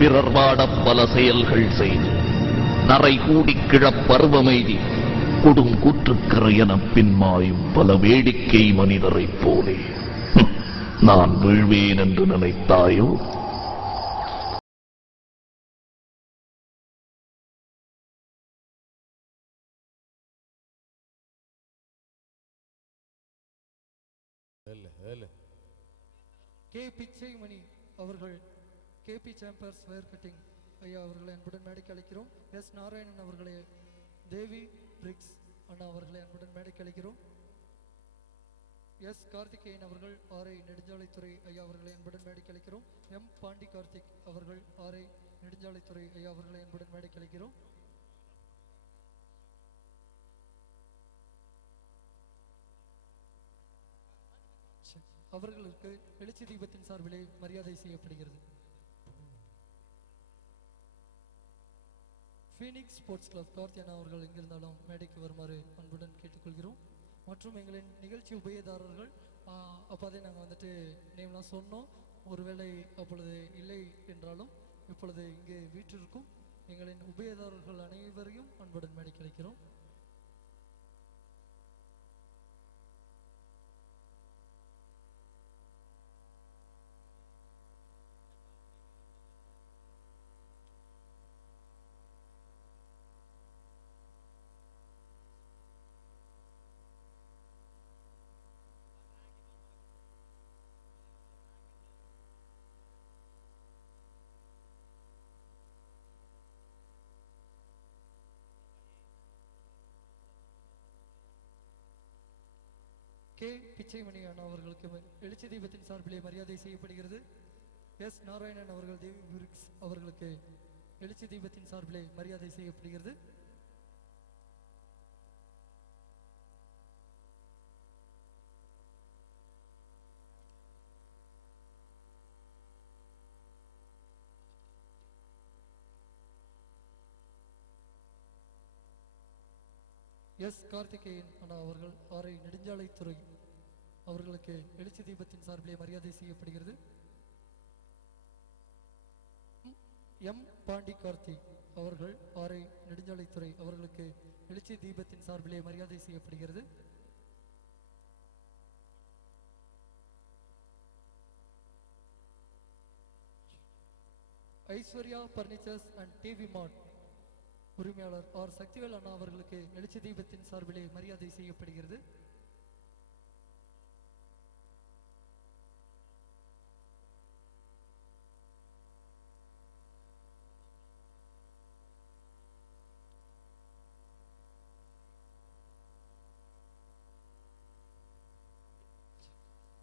பிறர் வாடப் பல செயல்கள் செய்து நரை கூடிக் கிழப் பருவமெய்தி கொடும் கூற்றுக்கரை எனப் பின்மாயும் பல வேடிக்கை மனிதரைப் போலே நான் வீழ்வேன் என்று நினைத்தாயோ? கே பிச்சைமணி அவர்கள் கேபி சாம்பர்ஸ் வேர் கட்டிங் ஐயா அவர்களை அன்புடன் மேடைக்கு அழைக்கிறோம். எஸ் நாராயணன் அவர்களை தேவி பிரிக்ஸ் அண்ணா அவர்களை அன்புடன் மேடைக்கு அழைக்கிறோம். எஸ் கார்த்திகேயன் அவர்கள் ஆர்ஐ நெடுஞ்சாலைத்துறை ஐயா அவர்களை அன்புடன் மேடைக்கு அழைக்கிறோம். எம் பாண்டி கார்த்திக் அவர்கள் ஆர்ஐ நெடுஞ்சாலைத்துறை ஐயா அவர்களை அன்புடன் மேடைக்கு அழைக்கிறோம். அவர்களுக்கு எழுச்சி தீபத்தின் சார்பிலே மரியாதை செய்யப்படுகிறது. ஃபீனிக்ஸ் ஸ்போர்ட்ஸ் கிளப் கார்த்தியானா அவர்கள் எங்கிருந்தாலும் மேடைக்கு வருமாறு அன்புடன் கேட்டுக்கொள்கிறோம். மற்றும் எங்களின் நிகழ்ச்சி உபயதாரர்கள் அப்போதே நாங்கள் வந்துட்டு நேம்லாம் சொன்னோம். ஒருவேளை அப்பொழுது இல்லை என்றாலும் இப்பொழுது இங்கே வீட்டிற்கும் எங்களின் உபயதாரர்கள் அனைவரையும் அன்புடன் மேடைக்கு அழைக்கிறோம். கே பிச்சைமணி அண்ணா அவர்களுக்கு எழுச்சி தீபத்தின் சார்பிலே மரியாதை செய்யப்படுகிறது. எஸ் நாராயணன் அவர்கள் தேவி பிரிக்ஸ் அவர்களுக்கு எழுச்சி தீபத்தின் சார்பிலே மரியாதை செய்யப்படுகிறது. எஸ் கார்த்திகேயன் அண்ணா அவர்கள் ஆர்ஐ நெடுஞ்சாலைத்துறை அவர்களுக்கு எழுச்சி தீபத்தின் சார்பிலே மரியாதை செய்யப்படுகிறது. எம் பாண்டி கார்த்திக் அவர்கள் ஆர்ஐ நெடுஞ்சாலைத்துறை அவர்களுக்கு எழுச்சி தீபத்தின் சார்பிலே மரியாதை செய்யப்படுகிறது. ஐஸ்வர்யா பர்னிச்சர்ஸ் அண்ட் டிவி மார்ட் உரிமையாளர் ஆர் சக்திவேல் அண்ணா அவர்களுக்கு எழுச்சி தீபத்தின் சார்பிலே மரியாதை செய்யப்படுகிறது.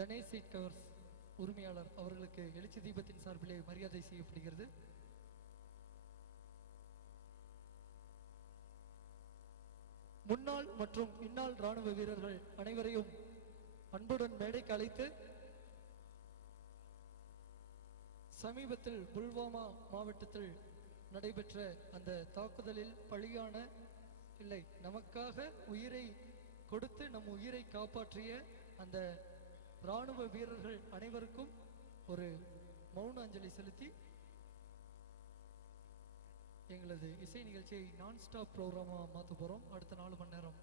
கணேஷ் சீட் கவர்ஸ் உரிமையாளர் அவர்களுக்கு எழுச்சி தீபத்தின் சார்பிலே மரியாதை செய்யப்படுகிறது. முன்னாள் மற்றும் இந்நாள் ராணுவ வீரர்கள் அனைவரையும் அன்புடன் மேடைக்கு அழைத்து சமீபத்தில் புல்வாமா மாவட்டத்தில் நடைபெற்ற அந்த தாக்குதலில் பலியான இல்லை நமக்காக உயிரை கொடுத்து நம் உயிரை காப்பாற்றிய அந்த ராணுவ வீரர்கள் அனைவருக்கும் ஒரு மௌன அஞ்சலி செலுத்தி எங்களது இசை நிகழ்ச்சியை நான் ஸ்டாப் ப்ரோக்ராமாக மாற்ற போகிறோம். அடுத்த 4 மணி நேரம்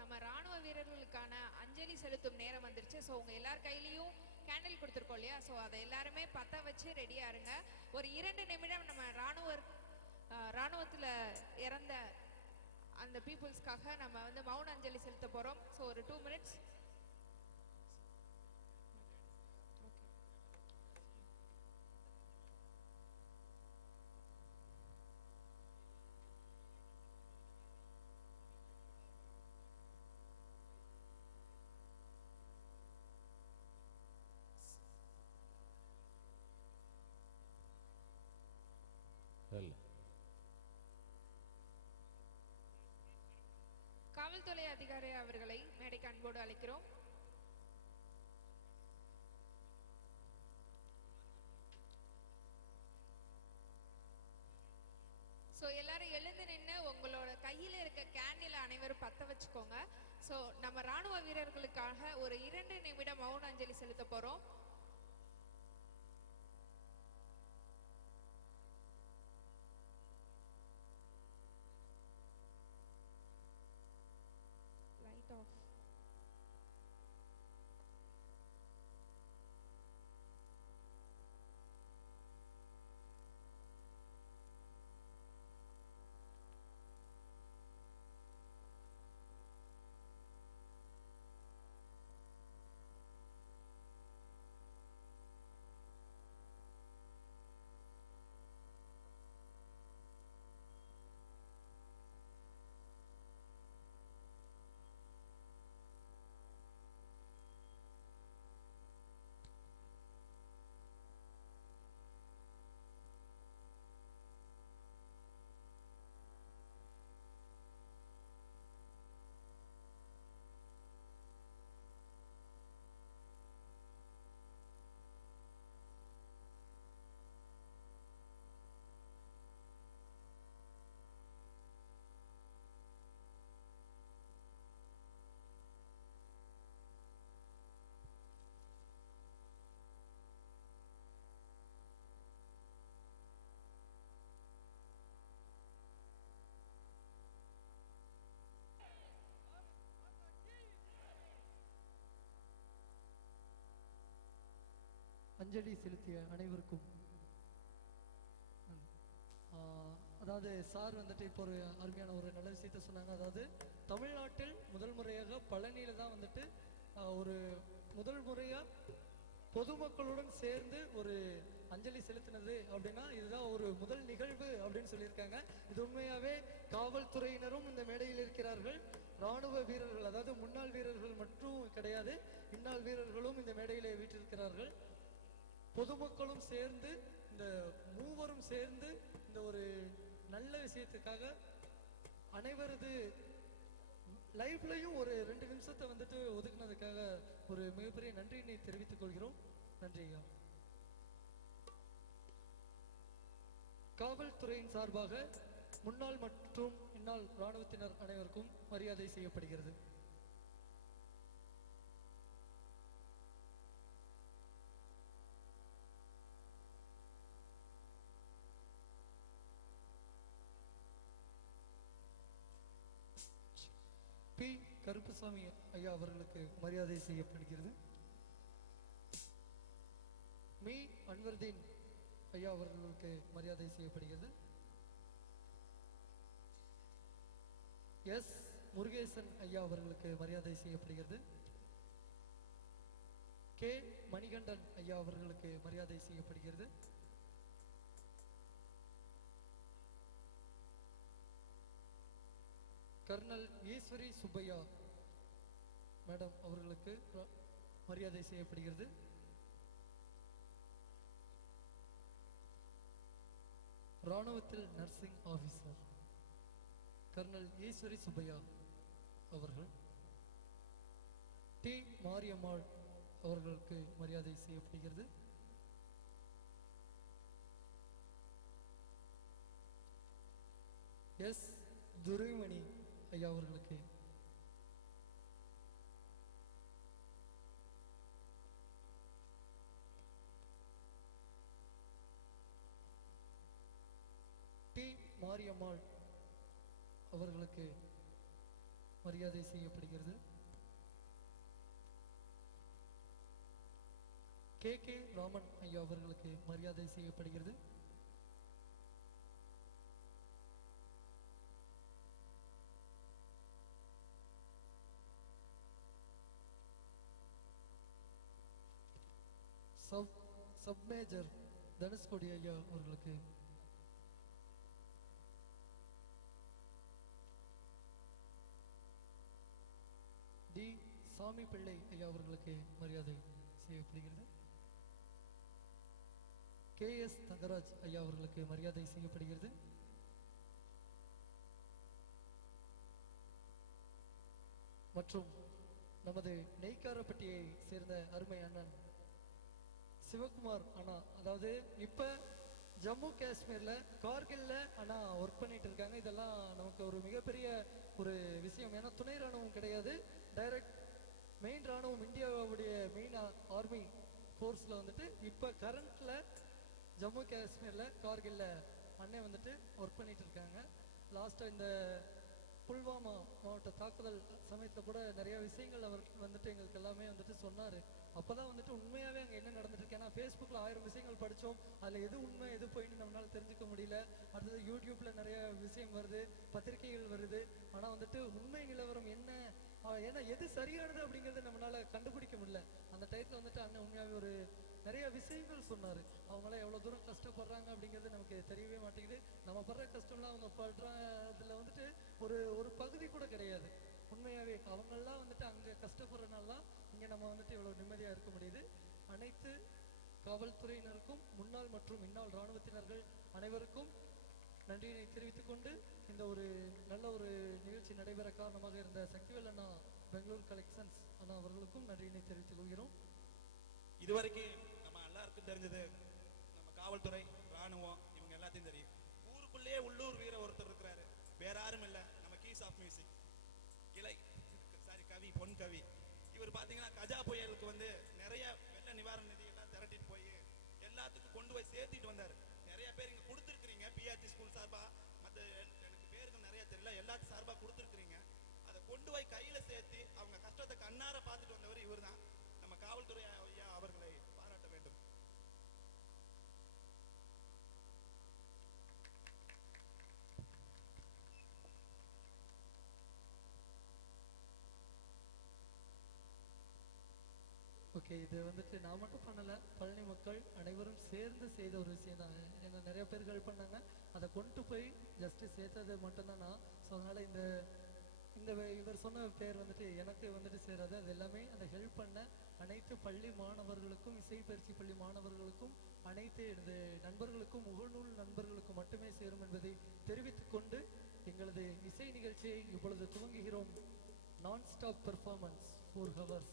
நம்ம ராணுவ வீரர்களுக்கான அஞ்சலி செலுத்தும் நேரம் வந்துருச்சு. ஸோ உங்க எல்லார் கையிலையும் கேண்டில் கொடுத்துருக்கோம் இல்லையா? ஸோ அதை எல்லாருமே பற்ற வச்சு ரெடியா இருங்க. ஒரு 2 நிமிடம் நம்ம ராணுவத்தில் இறந்த அந்த பீப்புள்ஸ்க்காக நம்ம வந்து மௌன அஞ்சலி செலுத்த போறோம். ஸோ ஒரு 2 minutes. காவல்துறை அதிகாரி அவர்களை மேடைக்கு அன்போடு அழைக்கிறோம். கையில இருக்க கேண்டில் அனைவரும் பத்த வச்சுக்கோங்க. ஸோ நம்ம ராணுவ வீரர்களுக்காக ஒரு 2 நிமிடம் மௌன அஞ்சலி செலுத்த போறோம். Light off. அஞ்சலி செலுத்திய அனைவருக்கும் அதாவது சார் வந்துட்டு இப்போ ஒரு அருமையான ஒரு நல்ல விஷயத்த சொன்னாங்க. அதாவது தமிழ்நாட்டில் முதல் முறையாக பழனியில தான் வந்துட்டு ஒரு முதல் முறையா பொதுமக்களுடன் சேர்ந்து ஒரு அஞ்சலி செலுத்தினது அப்படின்னா இதுதான் ஒரு முதல் நிகழ்வு அப்படின்னு சொல்லியிருக்காங்க. இது உண்மையாவே காவல்துறையினரும் இந்த மேடையில் இருக்கிறார்கள், ராணுவ வீரர்கள் அதாவது முன்னாள் வீரர்கள் மட்டும் கிடையாது, இந்நாள் வீரர்களும் இந்த மேடையிலே வீற்றிருக்கிறார்கள். பொதுமக்களும் சேர்ந்து இந்த மூவரும் சேர்ந்து இந்த ஒரு நல்ல விஷயத்துக்காக அனைவரது லைஃப்லையும் ஒரு 2 நிமிஷத்தை வந்துட்டு ஒதுக்குனதுக்காக ஒரு மிகப்பெரிய நன்றியினை தெரிவித்துக் கொள்கிறோம். நன்றி ஐயா. காவல்துறையின் சார்பாக முன்னாள் மற்றும் இந்நாள் இராணுவத்தினர் அனைவருக்கும் மரியாதை செய்யப்படுகிறது. பி கருப்புசாமி ஐயா அவர்களுக்கு மரியாதை செய்யப்படுகிறது. மீ அன்வர்தீன் ஐயா அவர்களுக்கு மரியாதை செய்யப்படுகிறது. எஸ் முருகேசன் ஐயா அவர்களுக்கு மரியாதை செய்யப்படுகிறது. கே மணிகண்டன் ஐயா அவர்களுக்கு மரியாதை செய்யப்படுகிறது. கர்னல் ஈஸ்வரி சுப்பையா மேடம் அவர்களுக்கு மரியாதை செய்யப்படுகிறது. ராணுவத்தில் nursing officer colonel Eswari Subbaiah அவர்கள். டி மாரியம்மாள் அவர்களுக்கு மரியாதை செய்யப்படுகிறது. எஸ் துரைமணி ஐயா அவர்களுக்கு டி மாரியம்மாள் அவர்களுக்கு மரியாதை செய்யப்படுகிறது. கே கே ராமன் ஐயா அவர்களுக்கு மரியாதை செய்யப்படுகிறது. சப் மேஜர் தனுஷ்கோடி ஐயா அவர்களுக்கு டி சாமி பிள்ளை ஐயா அவர்களுக்கு மரியாதை செய்யப்படுகிறது. கே எஸ் தங்கராஜ் ஐயா அவர்களுக்கு மரியாதை செய்யப்படுகிறது. மற்றும் நமது நெய்க்காரப்பட்டியை சேர்ந்த அருமை அண்ணன் சிவகுமார் அண்ணா, அதாவது இப்ப ஜம்மு காஷ்மீர்ல கார்கில்ல ஆனா ஒர்க் பண்ணிட்டு இருக்காங்க. இதெல்லாம் நமக்கு ஒரு மிகப்பெரிய ஒரு விஷயம். ஏன்னா துணை ராணுவம் கிடையாது, டைரக்ட் மெயின் ராணுவம், இந்தியாவுடைய மெயின் ஆர்மி ஃபோர்ஸ்ல வந்துட்டு இப்ப கரண்ட்ல ஜம்மு காஷ்மீர்ல கார்கில்ல அண்ணன் வந்துட்டு ஒர்க் பண்ணிட்டு இருக்காங்க. லாஸ்டா இந்த புல்வாமா மாவட்ட தாக்குதல் சமயத்தில் கூட நிறைய விஷயங்கள் அவர் வந்துட்டு எங்களுக்கு எல்லாமே வந்துட்டு சொன்னார். அப்போதான் வந்துட்டு உண்மையாகவே அங்கே என்ன நடந்துட்டு இருக்கு. ஏன்னா ஃபேஸ்புக்கில் 1000 விஷயங்கள் படித்தோம், அதில் எது உண்மை எது போயின்னு நம்மளால் தெரிஞ்சுக்க முடியல. அடுத்தது யூடியூப்பில் நிறைய விஷயம் வருது, பத்திரிகைகள் வருது, ஆனால் வந்துட்டு உண்மை நிலவரம் என்ன, ஏன்னா எது சரியானது அப்படிங்கிறது நம்மளால கண்டுபிடிக்க முடியல. அந்த டயத்தில் வந்துட்டு அண்ணன் உண்மையாகவே ஒரு நிறைய விஷயங்கள் சொன்னார். அவங்களாம் எவ்வளோ தூரம் கஷ்டப்படுறாங்க அப்படிங்கிறது நமக்கு தெரியவே மாட்டேங்குது. நம்ம படுற கஷ்டம்லாம் அவங்க படுறதுல வந்துட்டு ஒரு ஒரு பகுதி கூட கிடையாது. உண்மையாகவே அவங்கெல்லாம் வந்துட்டு அங்கே கஷ்டப்படுறதுனால தான் இங்கே நம்ம வந்துட்டு இவ்வளோ நிம்மதியாக இருக்க முடியுது. அனைத்து காவல்துறையினருக்கும், முன்னாள் மற்றும் இந்நாள் இராணுவத்தினர்கள் அனைவருக்கும் நன்றியினை தெரிவித்துக் கொண்டு, இந்த ஒரு நல்ல ஒரு நிகழ்ச்சி நடைபெற காரணமாக இருந்த சக்திவேல் அண்ணா, பெங்களூர் கலெக்ஷன்ஸ் அண்ணா அவர்களுக்கும் நன்றியினை தெரிவித்துக் கொள்கிறோம். இதுவரைக்கும் நம்ம எல்லாருக்கும் தெரிஞ்சது நம்ம காவல்துறை, ராணுவம், இவங்க எல்லாத்தையும் தெரியும். ஊருக்குள்ளேயே உள்ளூர் வீர ஒருத்தர் இருக்கிறாரு, வேற யாரும் இல்லை, நம்ம கீஸ் ஆஃப் மியூசிக் கவி, பொன் கவி. இவர் பாத்தீங்கன்னா கஜா புயலுக்கு வந்து நிறைய வெள்ள நிவாரண நிதி எல்லாம் திரட்டிட்டு போய் எல்லாத்துக்கும் கொண்டு போய் சேர்த்திட்டு வந்தாரு. நிறைய பேர் இங்க கொடுத்துருக்கீங்க, பிஆர்டி ஸ்கூல் சார்பா, மற்ற எனக்கு பேருக்கு நிறைய தெரியல, எல்லாத்துக்கும் சார்பா கொடுத்துருக்கீங்க. அதை கொண்டு போய் கையில சேர்த்து அவங்க கஷ்டத்தை கண்ணார பார்த்துட்டு வந்தவர் இவர் தான். நம்ம காவல்துறை ஐயா அவர்களை பாராட்ட வேண்டும். ஓகே, இது வந்துட்டு நான் மட்டும் பண்ணலை, பழனி மக்கள் அனைவரும் சேர்ந்து செய்த ஒரு விஷயம் தான். ஏன்னா நிறைய பேர் ஹெல்ப் பண்ணாங்க, அதை கொண்டு போய் ஜஸ்ட்டு சேர்த்தது மட்டும்தான் நான். ஸோ அதனால் இந்த இவர் சொன்ன பேர் வந்துட்டு எனக்கு வந்துட்டு சேராது. அது எல்லாமே அந்த ஹெல்ப் பண்ண அனைத்து பள்ளி மாணவர்களுக்கும், இசை பயிற்சி பள்ளி மாணவர்களுக்கும், அனைத்து எனது நண்பர்களுக்கும், முகநூல் நண்பர்களுக்கும் மட்டுமே சேரும் என்பதை தெரிவித்துக் கொண்டு எங்களது இசை நிகழ்ச்சியை இப்பொழுது துவங்குகிறோம். நான் ஸ்டாப் பெர்ஃபார்மன்ஸ் 4 hours.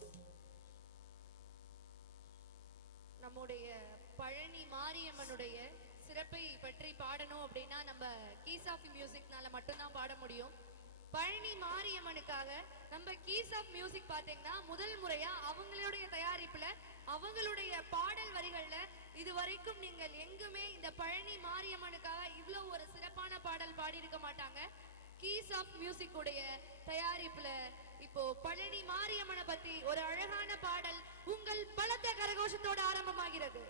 நம்முடைய பழனி மாரியம்மனுடைய சிறப்பை பற்றி பாடணும் அப்படின்னா நம்ம கீஸ் ஆஃப் மியூசிக்னால மட்டும்தான் பாட முடியும். பழனி மாரியம்மனுக்காக நம்ம கீஸ் ஆஃப் மியூசிக் பாத்தீங்கன்னா முதல் முறையா அவங்களுடைய தயாரிப்புல, அவங்களுடைய பாடல் வரிகள்ல இதுவரைக்கும் நீங்கள் எங்குமே இந்த பழனி மாரியம்மனுக்காக இவ்வளவு ஒரு சிறப்பான பாடல் பாடி இருக்க மாட்டாங்க. கீஸ் ஆஃப் மியூசிக் உடைய தயாரிப்புல இப்போ பழனி மாரியம்மனை பத்தி ஒரு அழகான பாடல் உங்கள் பலத்த கரகோஷத்தோடு ஆரம்பமாகிறது.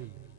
நன்றி.